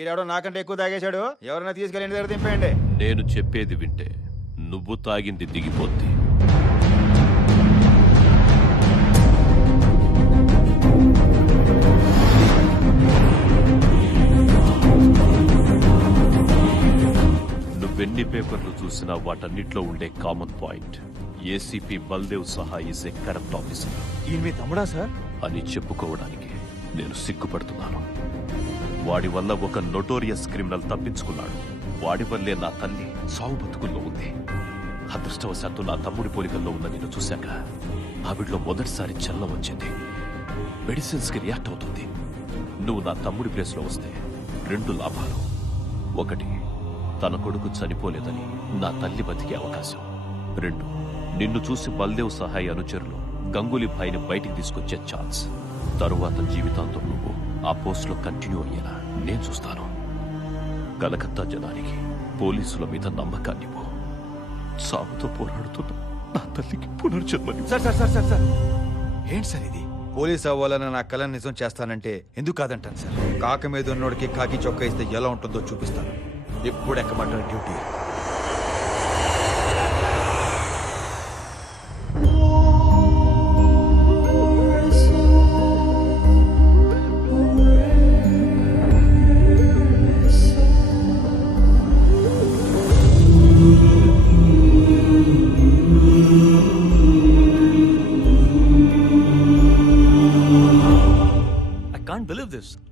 ఈడెవడో నాకంటే ఎక్కువ తాగేశాడు. ఎవరైనా తీసుకెళ్ళి ఇంటి దగ్గర దింపేయండి. నేను చెప్పేది వింటే నువ్వు తాగింది దిగిపోద్ది. నువ్వెన్ని పేపర్లు చూసినా వాటన్నిట్లో ఉండే కామన్ పాయింట్ ఏసీపీ బల్దేవ్ సహా ఈజ్ ఏ కరప్ట్ ఆఫీసర్. ఈ మీ తమ్ముడా సార్ అని చెప్పుకోవడానికి నేను సిగ్గుపడుతున్నాను. వాడి వల్ల ఒక నోటోరియస్ క్రిమినల్ తప్పించుకున్నాడు. వాడి వల్లే నా తల్లి సాగు బతుకుల్లో ఉంది. అదృష్టవశాత్తు నా తమ్ముడి పోలికల్లో ఉన్న నేను చూశాక ఆవిడలో మొదటిసారి చలనం వచ్చింది. మెడిసిన్స్ కి రియాక్ట్ అవుతుంది. నువ్వు నా తమ్ముడి ప్లేస్ లో వస్తే 2 లాభాలు. 1, తన కొడుకు చనిపోలేదని నా తల్లి బతికే అవకాశం. 2, నిన్ను చూసి బల్దేవ్ సహాయ అనుచరులు గంగూలీ భాయ్ని బయటికి తీసుకొచ్చే ఛాన్స్. తరువాత జీవితాంతం నువ్వు ఆ పోస్ట్ లో కంటిన్యూ అయ్యేలా నేను చూస్తాను. కలకత్తా జనానికి పోలీసుల మీద నమ్మకాన్ని పో. సాగుతో పోరాడుతున్న నా తల్లికి పునర్జన్మని. Sir sir sir sir sir ఏంటి సార్ ఇది? పోలీస్ అవ్వాలని నా కళను నిజం చేస్తానంటే ఎందుకు కాదంటాను సార్. కాక మీద ఉన్నోడికి కాకి చొక్కా ఇస్తే ఎలా ఉంటుందో చూపిస్తాను. ఎప్పుడు ఎక్కమంటారు డ్యూటీ.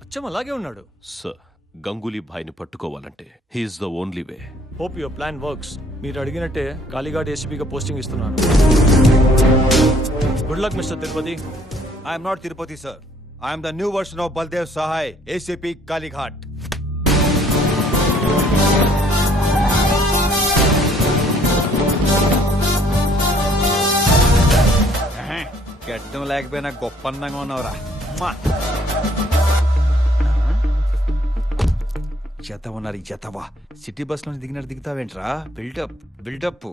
అచ్చం అలాగే ఉన్నాడు. సార్, గంగూలీ భాయ్ని పట్టుకోవాలంటే he is the only way. Hope your plan works. మీరు అడిగినట్టే కాళీఘాట్ ఏసీపీగా పోస్టింగ్ ఇస్తున్నాను. Good luck mister Tirupati. I'm not Tirupati sir. I'm the new version of Baldev Sahay, ACP Kalighat. గడ్డం లేకపోయినా గొప్ప అందంగా ఉన్నవరా. జత ఉన్నారు ఈ జతవా. సిటీ బస్ నుంచి దిగినట్టు దిగుతావేంట్రా? Buildup buildup.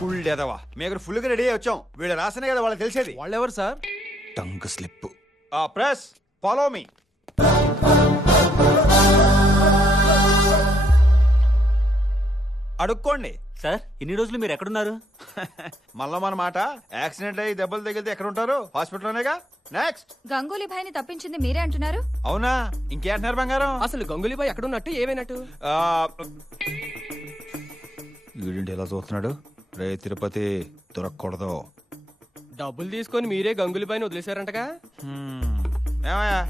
ఫుల్ ఎదవా. మేము ఫుల్ గా రెడీ అయ్యి వచ్చాం. వీళ్ళ రాసనే కదా వాళ్ళకి తెలిసేది. వాళ్ళెవరు sir? Tongue slip. Press follow me. అడుక్కోండి సార్. ఇన్ని రోజులు మీరు ఎక్కడున్నారు? మళ్ళా మన మాట. యాక్సిడెంట్ అయ్యి దెబ్బలు తగిలితే ఎక్కడ ఉంటారు? హాస్పిటల్లోనేగా. నెక్స్ట్. గంగూలీ భాయ్ని తప్పించింది మీరే అంటున్నారు. అవునా? ఇంకేంటున్నారు బంగారం? అసలు గంగూలీ భాయ్ ఎక్కడున్నట్టు ఏమైనట్టు? వీడింటి ఎలా చూస్తున్నాడు? రే తిరుపతి, దొరకకూడదు. డబ్బులు తీసుకొని మీరే గంగూలీ భాయ్ని వదిలేశారంటగా. ఏమయ్యా,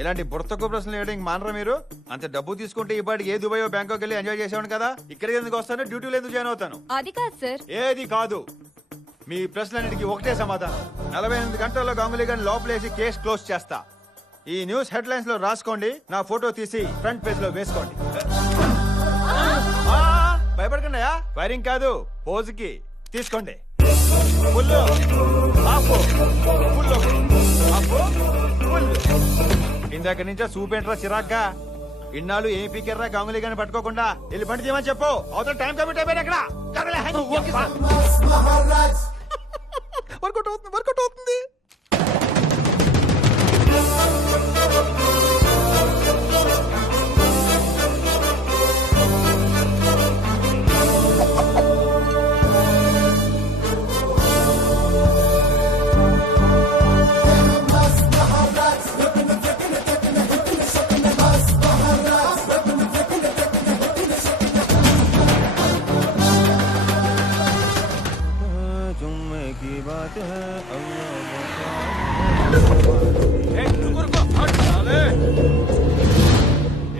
ఇలాంటి బుర్తకు ప్రశ్నలు వేయడానికి మానరా మీరు? అంత డబ్బు తీసుకుంటే ఈ పాటికి ఏ దుబాయ్ బ్యాంకాక్ వెళ్ళి ఎంజాయ్ చేసేవాడు కదా. ఇక్కడికి ఎందుకు వస్తాను? డ్యూటీలో ఎందుకు జాయిన్ అవుతాను? అది కాదు సార్. ఏది కాదు. మీ ప్రశ్నలన్నిటికీ ఒకటే సమాధానం. 48 గంటల్లో గంగూలీ గారిని లోపలేసి కేసు క్లోజ్ చేస్తా. ఈ న్యూస్ హెడ్ లైన్స్ లో రాసుకోండి. నా ఫోటో తీసి ఫ్రంట్ పేజ్ లో వేసుకోండి. భయపడకండి. ఫైరింగ్ కాదు, పోజుకి తీసుకోండి. ఇందాక నుంచా చూపేంట్రా చిరాగ్గా. ఇన్నాళ్ళు ఏం పీకెర్రా గంగూలీ గారిని పట్టుకోకుండా. వెళ్ళి బండి తీయమని చెప్పు. అవతల టైం కమిట్ అయిపోయింది. ఎక్కడ వర్కౌట్ అవుతుంది, వర్కౌట్ అవుతుంది.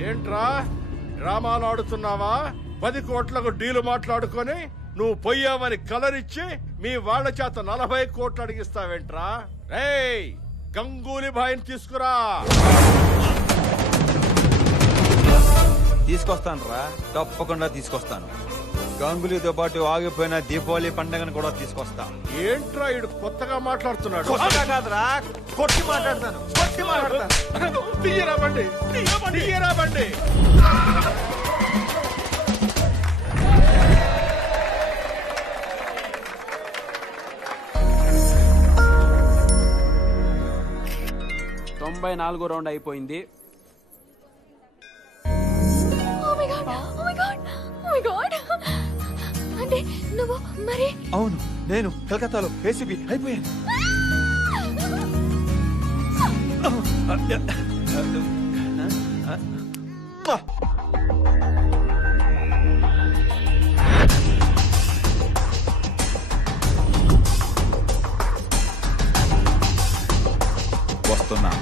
ఏంట్రా డ్రామాలు ఆడుతున్నావా? 10 కోట్లకు డీలు మాట్లాడుకొని నువ్వు పోయావని కలరిచ్చి మీ వాళ్ళ చేత 40 కోట్లు అడిగిస్తావేంట్రా? రేయ్, గంగూలీ భాయ్ని తీసుకురా. తీసుకొస్తాను రా, తప్పకుండా తీసుకొస్తాను. గంగులీతో పాటు ఆగిపోయిన దీపావళి పండుగను కూడా తీసుకొస్తా. ఏంట్రా ఇడు కొత్తగా మాట్లాడుతున్నాడు? కొత్తగా కాదురా, కొట్టి మాట్లాడతాను. తీయరా బండి, తీయరా బండి. తొంభై 4 రౌండ్ అయిపోయింది. అంటే నువ్వు మరి అవును, నేను కలకత్తాలో ఏసీపీ అయిపోయాను. వస్తున్నా.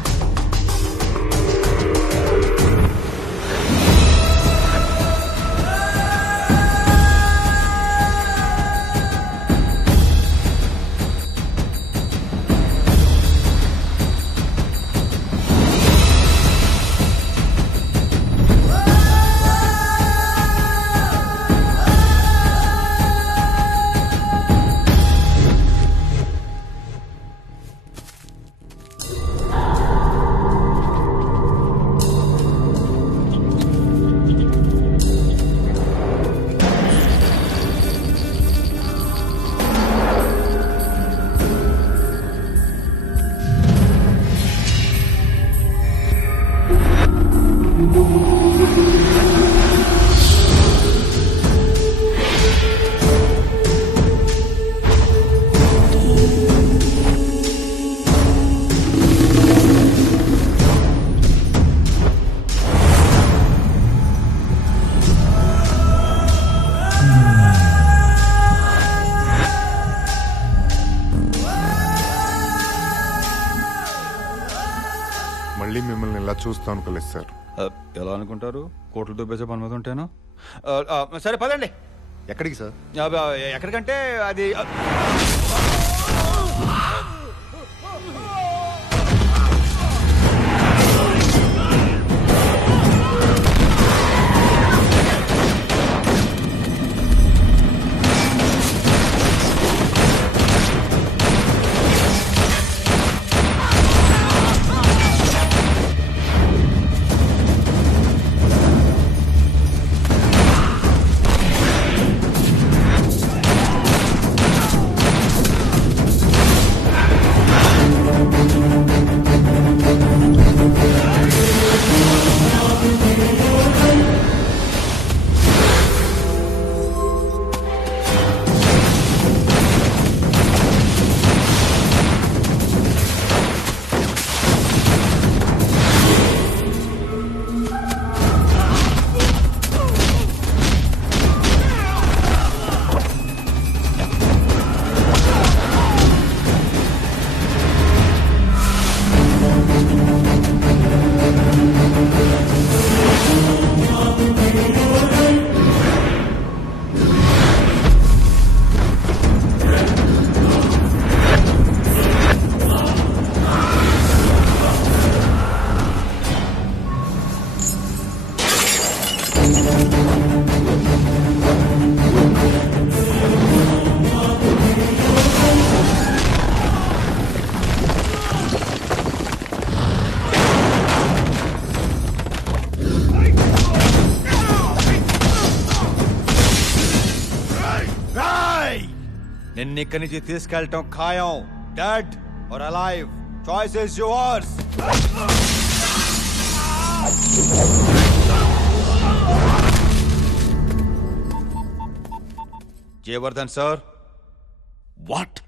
మళ్ళీ మిమ్మల్ని ఇలా చూస్తాను అనుకోలేదు సార్. ఎలా అనుకుంటారు? కోట్లు దుబ్బేసే పని మీద ఉంటాను. సరే పదండి. ఎక్కడికి సార్? ఎక్కడికంటే అది నిన్ను ఇక్కడి నుంచి తీసుకెళ్ళటం ఖాయం. Dead or alive, choice is yours. Jayavardhan sir. What?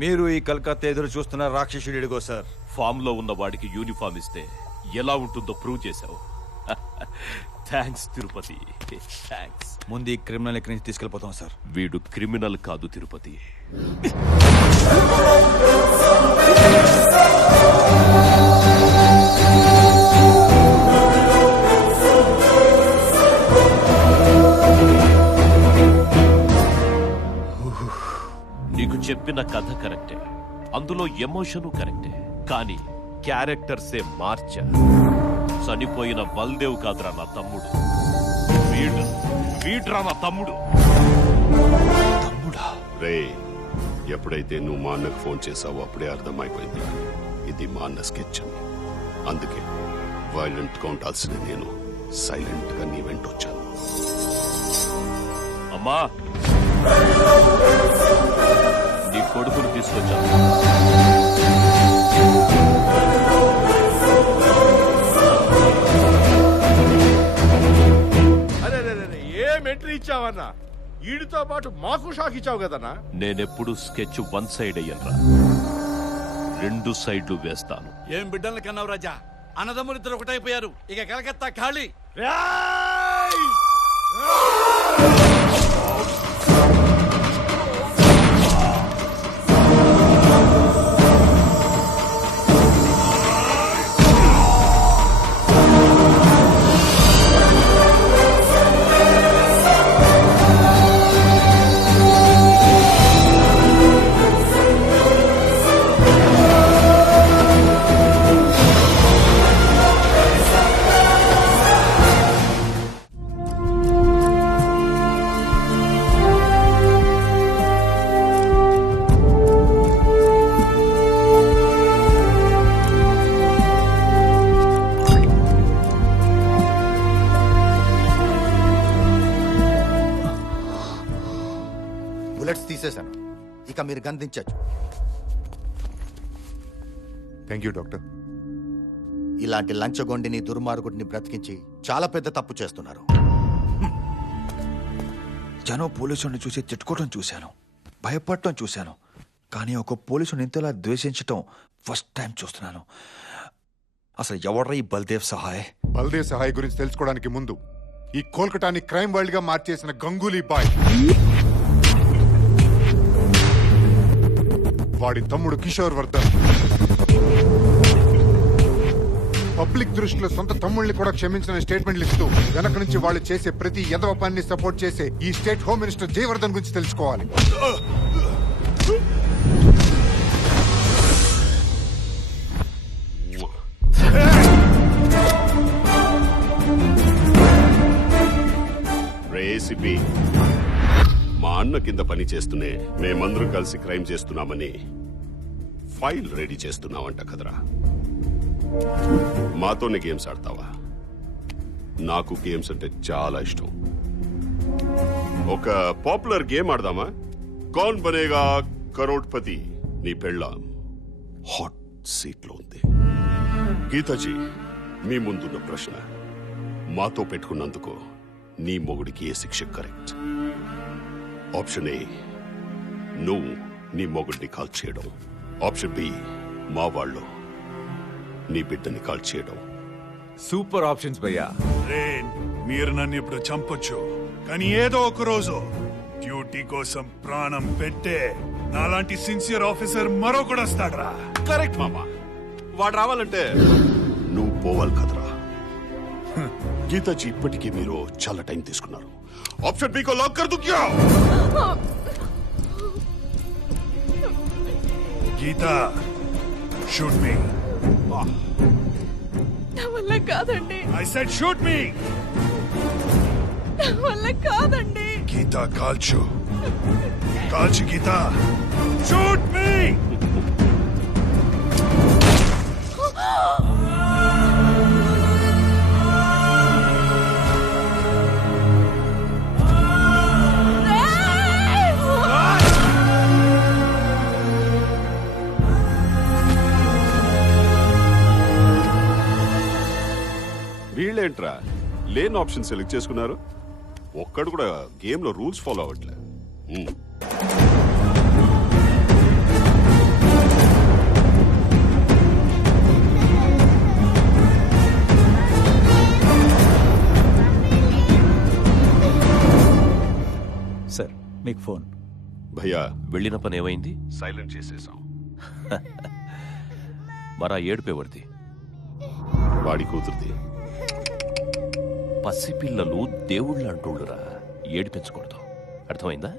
మీరు ఈ కలకత్తా ఎదురు చూస్తున్న రాక్షసుడిగో సార్. ఫామ్ లో ఉన్న వాడికి యూనిఫామ్ ఇస్తే ఎలా ఉంటుందో ప్రూవ్ చేశావు. Thanks Tirupati, thanks. ముందు ఈ క్రిమినల్ ఇక్కడి నుంచి తీసుకెళ్ళిపోతాం సార్. వీడు క్రిమినల్ కాదు తిరుపతి. నీకు చెప్పిన కథ కరెక్టే, అందులో ఎమోషను కరెక్టే, కానీ క్యారెక్టర్సే మార్చా. చనిపోయిన బల్దేవ్ కాదురా నా తమ్ముడు, వీడ్రా నా తమ్ముడు. తమ్ముడా? రే, ఎప్పుడైతే నువ్వు మా అన్నకు ఫోన్ చేసావో అప్పుడే అర్థమైపోయింది ఇది మా అన్న స్కెచ్ అని. అందుకే వైలెంట్ గా ఉండాల్సిన నేను సైలెంట్ గా నీ వెంట వచ్చాను. అమ్మా, నీ కొడుకును తీసుకొచ్చాను. అరే ఏం ఎంట్రీ ఇచ్చావన్నా? వీడితో పాటు మాకు షాక్ ఇచ్చావు కదన్నా. నేనెప్పుడు స్కెచ్ వన్ సైడ్ అయ్యనరా, 2 సైడ్లు వేస్తాను. ఏం బిడ్డలు కన్నావు రాజా? అన్నదమ్ములిద్దరు ఒకటైపోయారు. ఇక కలకత్తా ఖాళీ. బుల్లెట్స్ తీసేశాను, ఇక మీరు గంధించచ్చు. Thank you doctor. ఇలాంటి లంచగొండిని దుర్మార్గుడిని బ్రతికించి చాలా పెద్ద తప్పు చేస్తున్నారు. జనం పోలీసుని చూసి తిట్టుకోవడం చూశాను, భయపడటం చూశాను, కానీ ఒక పోలీసుని ఇంతలా ద్వేషించటం ఫస్ట్ టైం చూస్తున్నాను. అసలు ఎవడ్రా ఈ బల్దేవ్ సహాయ్? బల్దేవ్ సహాయ్ గురించి తెలుసుకోవడానికి ముందు ఈ కోల్కతాని క్రైమ్ వరల్డ్ గా మార్చేసిన గంగూలీ బాయ్, వాడి తమ్ముడు కిషోర్ వర్ధన్, పబ్లిక్ దృష్టిలో సొంత తమ్ముళ్ళని కూడా క్షమించిన స్టేట్మెంట్లు ఇస్తూ వెనక నుంచి వాళ్ళు చేసే ప్రతి ఎదవ పనిని సపోర్ట్ చేసే ఈ స్టేట్ హోమ్ మినిస్టర్ జయవర్ధన్ గురించి తెలుసుకోవాలి. రేసిపి మా అన్న కింద పని చేస్తూనే మేమందరం కలిసి క్రైమ్ చేస్తున్నామని ఫైల్ రెడీ చేస్తున్నావంట కదరా. మాతోనే గేమ్స్ ఆడతావా? నాకు గేమ్స్ అంటే చాలా ఇష్టం. ఒక పాపులర్ గేమ్ ఆడదామా? కౌన్ బనేగా కరోడ్పతి. నీ పెళ్ళాం హాట్ సీట్ లో ఉంది. గీతాజీ, మీ ముందున్న ప్రశ్న, మాతో పెట్టుకున్నందుకు నీ మొగుడికి ఏ శిక్ష కరెక్ట్? ఆప్షన్ ఏ, నువ్వు నీ మొగుడిని కాల్ చేయడం. ఆప్షన్ బి, మా వాళ్ళు నీ బిడ్డని కాల్ చేయడం. సూపర్ ఆప్షన్స్ భయ్యా. మీరు నన్ను ఇప్పుడు చంపొచ్చు, కానీ ఏదో ఒక రోజు డ్యూటీ కోసం ప్రాణం పెట్టే నాలాంటి సిన్సియర్ ఆఫీసర్ మరొకడు వస్తాడ్రా. కరెక్ట్ మామా, వాడు రావాలంటే నువ్వు పోవాలి కదరా. గీతాజీ, ఇప్పటికీ మీరు చాలా టైం తీసుకున్నారు. ఆప్షన్ బి కో లాక్ కర్ దు క్యా? గీతా, షూట్ మీ. నా వల్ల కాదండి, ఐ సెడ్ షూట్ మీ. నా వల్ల కాదండి. గీతా, కాల్చు కాల్చు గీతా, షూట్ మీ. వీళ్ళేంట్రా లేని ఆప్షన్ సెలెక్ట్ చేసుకున్నారు? ఒక్కడు కూడా గేమ్ లో రూల్స్ ఫాలో అవ్వట్లే. ఫోన్. భయ్యా వెళ్ళిన పని ఏమైంది? సైలెంట్ చేసేసాం. మరా ఏడుపేవరిది? వాడి కూతురుది. పసిపిల్లలు దేవుళ్ళు అంటోళ్ళురా, ఏడిపించకూడదు. అర్థమైందా?